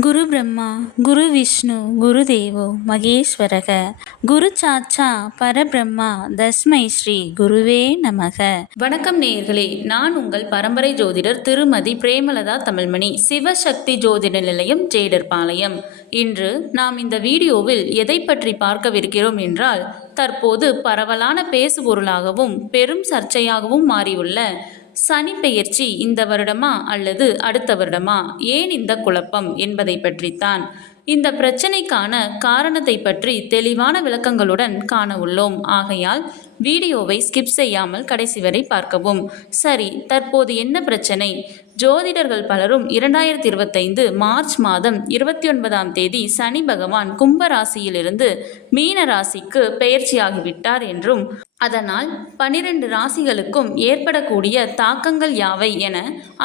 குரு பிரம்மா குரு விஷ்ணு குரு தேவோ மகேஸ்வரக குரு சாட்சா பரபிரம்மா தஸ்மை ஸ்ரீ குருவே நமக. வணக்கம் நேயர்களே, நான் உங்கள் பரம்பரை ஜோதிடர் திருமதி பிரேமலதா தமிழ்மணி, சிவசக்தி ஜோதிட நிலையம், ஜேடர்பாளையம். இன்று நாம் இந்த வீடியோவில் எதை பற்றி பார்க்கவிருக்கிறோம் என்றால், தற்போது பரவலான பேசுபொருளாகவும் பெரும் சர்ச்சையாகவும் மாறியுள்ள சனி பெயர்ச்சி இந்த வருடமா அல்லது அடுத்த வருடமா, ஏன் இந்த குழப்பம் என்பதை பற்றித்தான். இந்த பிரச்சனைக்கான காரணத்தை பற்றி தெளிவான விளக்கங்களுடன் காண உள்ளோம். ஆகையால் வீடியோவை ஸ்கிப் செய்யாமல் கடைசி வரை பார்க்கவும். சரி, தற்போது என்ன பிரச்சனை? ஜோதிடர்கள் பலரும் 2025 மார்ச் மாதம் 29ஆம் தேதி சனி பகவான் கும்ப ராசியிலிருந்து மீன ராசிக்கு பெயர்ச்சியாகிவிட்டார் என்றும், அதனால் 12 ராசிகளுக்கும் ஏற்படக்கூடிய தாக்கங்கள் யாவை என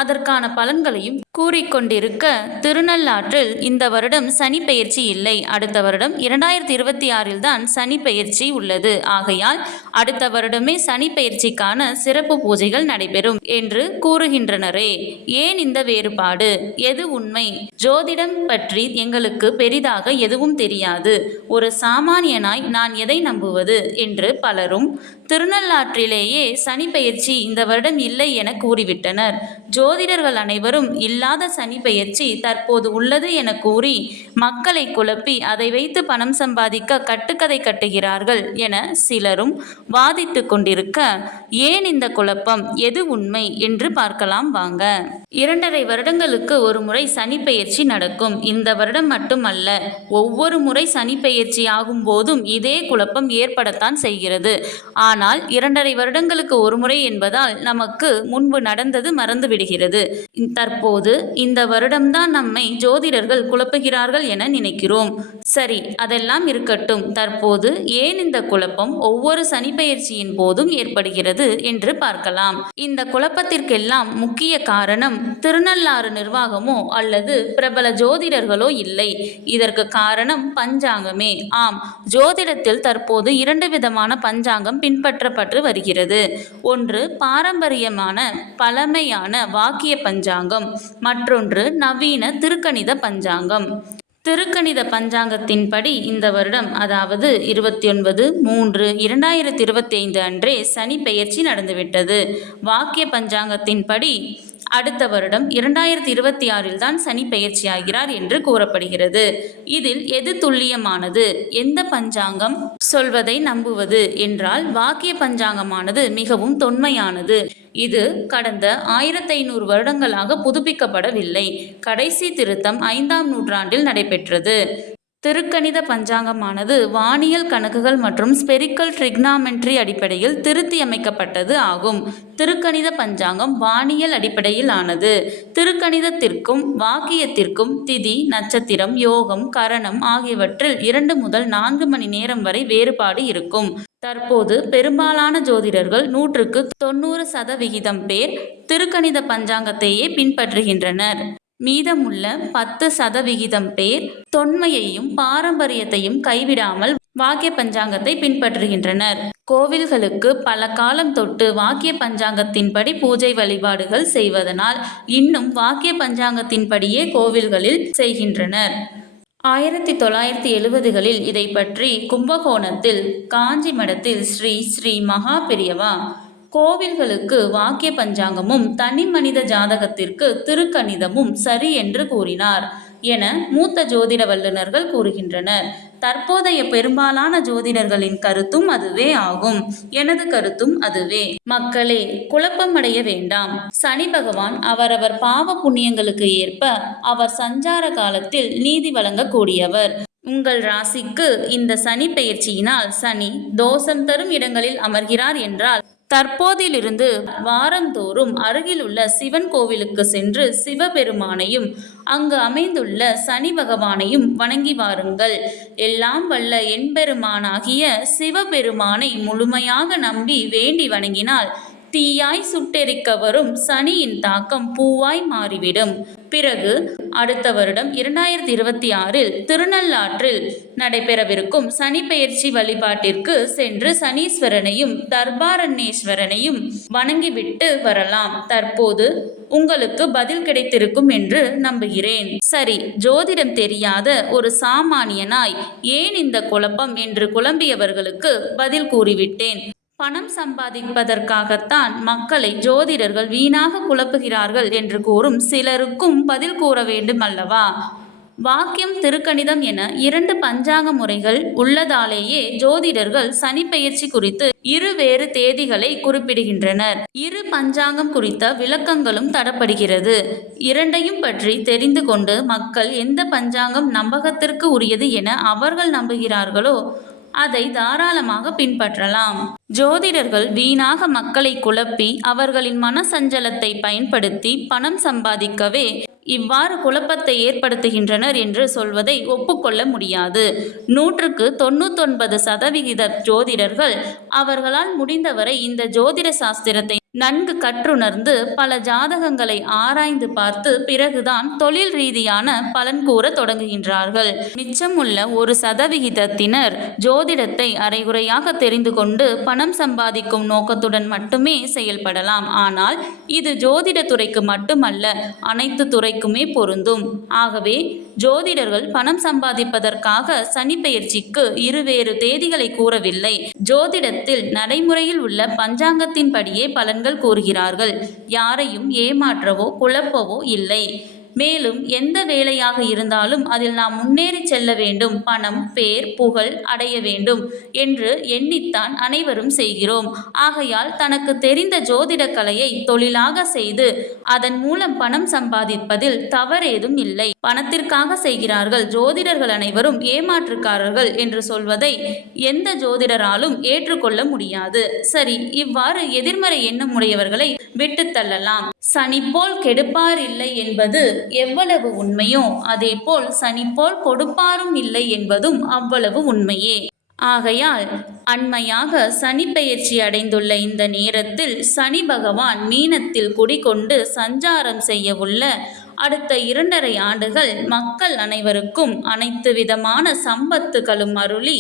அதற்கான பலன்களையும் கூறிக்கொண்டிருக்க, திருநள்ளாற்றில் இந்த வருடம் சனி பெயர்ச்சி இல்லை, அடுத்த வருடம் 2026 தான் சனி பெயர்ச்சி உள்ளது. ஆகையால் அடுத்த வருடமே சனி பெயர்ச்சிக்கான சிறப்பு பூஜைகள் நடைபெறும் என்று கூறுகின்றனரே. ஏன் இந்த வேறுபாடு? எது உண்மை? ஜோதிடம் பற்றி எங்களுக்கு பெரிதாக எதுவும் தெரியாது, ஒரு சாமானியனாய் நான் எதை நம்புவது என்று பலரும் திருநள்ளாற்றிலேயே சனி பெயர்ச்சி இந்த வருடம் இல்லை என கூறிவிட்டனர். ஜோதிடர்கள் அனைவரும் இல்லாத சனி பெயர்ச்சி தற்போது உள்ளது என கூறி மக்களை குழப்பி அதை வைத்து பணம் சம்பாதிக்க கட்டுக்கதை கட்டுகிறார்கள் என சிலரும் வாதிட்டு கொண்டிருக்க, ஏன் இந்த குழப்பம், எது உண்மை என்று பார்க்கலாம் வாங்க. 2.5 வருடங்களுக்கு ஒரு முறை சனி பெயர்ச்சி நடக்கும். இந்த வருடம் மட்டுமல்ல, ஒவ்வொரு முறை சனி பெயர்ச்சி ஆகும் போதும் இதே குழப்பம் ஏற்படத்தான் செய்கிறது. ஆனால் 2.5 வருடங்களுக்கு ஒரு முறை என்பதால் நமக்கு முன்பு நடந்தது மறந்து விடுகிறது. தற்போது இந்த வருடம்தான் நம்மை ஜோதிடர்கள் குழப்புகிறார்கள் என நினைக்கிறோம். சரி, அதெல்லாம் இருக்கட்டும். தற்போது ஏன் இந்த குழப்பம் ஒவ்வொரு சனி பெயர்ச்சியின் போதும் ஏற்படுகிறது என்று பார்க்கலாம். இந்த குழப்பத்திற்கெல்லாம் முக்கிய காரணம் திருநள்ளாறு நிர்வாகமோ அல்லது பிரபல ஜோதிடர்களோ இல்லை. இதற்கு காரணம் பஞ்சாங்கமே. ஆம், ஜோதிடத்தில் தற்போது 2 விதமான பஞ்சாங்கம் பின்பற்றப்பட்டு வருகிறது. ஒன்று பாரம்பரியமான பழமையான வாக்கிய பஞ்சாங்கம், மற்றொன்று நவீன திருக்கணித பஞ்சாங்கம். திருக்கணித பஞ்சாங்கத்தின்படி இந்த வருடம், அதாவது 29/3/2025 அன்றே சனி பெயர்ச்சி நடந்துவிட்டது. வாக்கிய பஞ்சாங்கத்தின்படி அடுத்த வருடம் 2026 தான் சனி பெயர்ச்சியாகிறார் என்று கூறப்படுகிறது. இதில் எது துல்லியமானது? எந்த பஞ்சாங்கம் சொல்வதை நம்புவது என்றால், வாக்கிய பஞ்சாங்கமானது மிகவும் தொன்மையானது. இது கடந்த 1500 வருடங்களாக புதுப்பிக்கப்படவில்லை. கடைசி திருத்தம் 5ஆம் நூற்றாண்டில் நடைபெற்றது. திருக்கணித பஞ்சாங்கமானது வானியல் கணக்குகள் மற்றும் ஸ்பெரிக்கல் ட்ரிக்னாமெட்ரி அடிப்படையில் திருத்தி அமைக்கப்பட்டது ஆகும். திருக்கணித பஞ்சாங்கம் வானியல் அடிப்படையில் ஆனது. திருக்கணிதத்திற்கும் வாக்கியத்திற்கும் திதி, நட்சத்திரம், யோகம், கரணம் ஆகியவற்றில் 2 முதல் 4 மணி நேரம் வரை வேறுபாடு இருக்கும். தற்போது பெரும்பாலான ஜோதிடர்கள் 100க்கு 90% பேர் திருக்கணித பஞ்சாங்கத்தையே பின்பற்றுகின்றனர். மீதமுள்ள 10% பேர் தொன்மையையும் பாரம்பரியத்தையும் கைவிடாமல் வாக்கிய பஞ்சாங்கத்தை பின்பற்றுகின்றனர். கோவில்களுக்கு பல காலம் தொட்டு வாக்கிய பஞ்சாங்கத்தின்படி பூஜை வழிபாடுகள் செய்வதனால் இன்னும் வாக்கிய பஞ்சாங்கத்தின்படியே கோவில்களில் செய்கின்றனர். 1970களில் இதை பற்றி கும்பகோணத்தில் காஞ்சி மடத்தில் ஸ்ரீ ஸ்ரீ மகா பெரியவா கோவில்களுக்கு வாக்கிய பஞ்சாங்கமும் தனி மனித ஜாதகத்திற்கு திருக்கணிதமும் சரி என்று கூறினார் என மூத்த ஜோதிட வல்லுநர்கள் கூறுகின்றனர். தற்போதைய பெரும்பாலான ஜோதிடர்களின் கருத்தும் அதுவே ஆகும். எனது கருத்தும் அதுவே. மக்களே, குழப்பமடைய வேண்டாம். சனி பகவான் அவரவர் பாவ புண்ணியங்களுக்கு ஏற்ப அவர் சஞ்சார காலத்தில் நீதி வழங்கக்கூடியவர். உங்கள் ராசிக்கு இந்த சனி பெயர்ச்சியினால் சனி தோஷம் தரும் இடங்களில் அமர்கிறார் என்றால், தற்போதிலிருந்து வாரந்தோறும் அருகிலுள்ள சிவன் கோவிலுக்கு சென்று சிவபெருமானையும் அங்கு அமைந்துள்ள சனி பகவானையும் வணங்கி வாருங்கள். எல்லாம் வல்ல எம்பெருமானாகிய சிவபெருமானை முழுமையாக நம்பி வேண்டி வணங்கினால் தீயாய் சுட்டெரிக்க வரும் சனியின் தாக்கம் பூவாய் மாறிவிடும். பிறகு அடுத்த வருடம் 2026 திருநள்ளாற்றில் நடைபெறவிருக்கும் சனி பெயர்ச்சி வழிபாட்டிற்கு சென்று சனீஸ்வரனையும் தர்பாரண்யேஸ்வரனையும் வணங்கிவிட்டு வரலாம். தற்போது உங்களுக்கு பதில் கிடைத்திருக்கும் என்று நம்புகிறேன். சரி, ஜோதிடம் தெரியாத ஒரு சாமானியனாய் ஏன் இந்த குழப்பம் என்று குழம்பியவர்களுக்கு பதில் கூறிவிட்டேன். பணம் சம்பாதிப்பதற்காகத்தான் மக்களை ஜோதிடர்கள் வீணாக குழப்புகிறார்கள் என்று கூறும் சிலருக்கும் பதில் கூற வேண்டும் அல்லவா? வாக்கியம், திருக்கணிதம் என 2 பஞ்சாங்க முறைகள் உள்ளதாலேயே ஜோதிடர்கள் சனி பெயர்ச்சி குறித்து வேறு தேதிகளை குறிப்பிடுகின்றனர். பஞ்சாங்கம் குறித்த விளக்கங்களும் தரப்படுகிறது. இரண்டையும் பற்றி தெரிந்து கொண்டு மக்கள் எந்த பஞ்சாங்கம் நம்பகத்திற்கு உரியது என அவர்கள் நம்புகிறார்களோ அதை தாராளமாக பின்பற்றலாம். ஜோதிடர்கள் வீணாக மக்களை குழப்பி அவர்களின் மனசஞ்சலத்தை பயன்படுத்தி பணம் சம்பாதிக்கவே இவ்வாறு குழப்பத்தை ஏற்படுத்துகின்றனர் என்று சொல்வதை ஒப்புக்கொள்ள முடியாது. 100க்கு 99% ஜோதிடர்கள் அவர்களால் முடிந்தவரை இந்த ஜோதிட சாஸ்திரத்தை நன்கு கற்றுணர்ந்து பல ஜாதகங்களை ஆராய்ந்து பார்த்து பிறகுதான் தொழில் ரீதியான பலன் கூற தொடங்குகின்றார்கள். மிச்சமுள்ள 1% ஜோதிடத்தை அரைகுறையாக தெரிந்து கொண்டு பணம் சம்பாதிக்கும் நோக்கத்துடன் மட்டுமே செயல்படலாம். ஆனால் இது ஜோதிட துறைக்கு மட்டுமல்ல, அனைத்து துறைக்குமே பொருந்தும். ஆகவே ஜோதிடர்கள் பணம் சம்பாதிப்பதற்காக சனி பெயர்ச்சிக்கு வேறு தேதிகளை கூறவில்லை. ஜோதிடத்தில் நடைமுறையில் உள்ள பஞ்சாங்கத்தின்படியே பலன்கள் கூறுகிறார்கள். யாரையும் ஏமாற்றவோ குழப்பவோ இல்லை. மேலும் எந்த வேலையாக இருந்தாலும் அதில் நாம் முன்னேறி செல்ல வேண்டும், பணம், பேர், புகழ் அடைய வேண்டும் என்று எண்ணித்தான் அனைவரும் செய்கிறோம். ஆகையால் தனக்கு தெரிந்த ஜோதிட கலையை தொழிலாக செய்து அதன் மூலம் பணம் சம்பாதிப்பதில் தவறேதும் இல்லை. பணத்திற்காக செய்கிறார்கள், ஜோதிடர்கள் அனைவரும் ஏமாற்றுக்காரர்கள் என்று சொல்வதை எந்த ஜோதிடராலும் ஏற்றுக்கொள்ள முடியாது. சரி, இவ்வாறு எதிர்மறை எண்ணம் உடையவர்களை விட்டு தள்ளலாம். சனி போல் கெடுப்பார் இல்லை என்பது எவ்வளவு உண்மையோ அதேபோல் சனி போல் கொடுப்பாரும் இல்லை என்பதும் அவ்வளவு உண்மையே. ஆகையால் அண்மையாக சனி பெயர்ச்சி அடைந்துள்ள இந்த நேரத்தில் சனி பகவான் மீனத்தில் குடிகொண்டு சஞ்சாரம் செய்ய உள்ள அடுத்த 2.5 ஆண்டுகள் மக்கள் அனைவருக்கும் அனைத்து விதமான சம்பத்துகளும் அருளி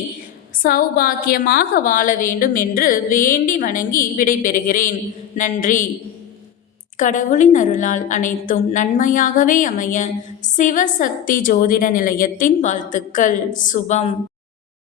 சௌபாக்கியமாக வாழ வேண்டும் என்று வேண்டி வணங்கி விடைபெறுகிறேன். நன்றி. கடவுளின் அருளால் அனைத்தும் நன்மையாகவே அமைய சிவசக்தி ஜோதிட நிலையத்தின் வாழ்த்துக்கள். சுபம்.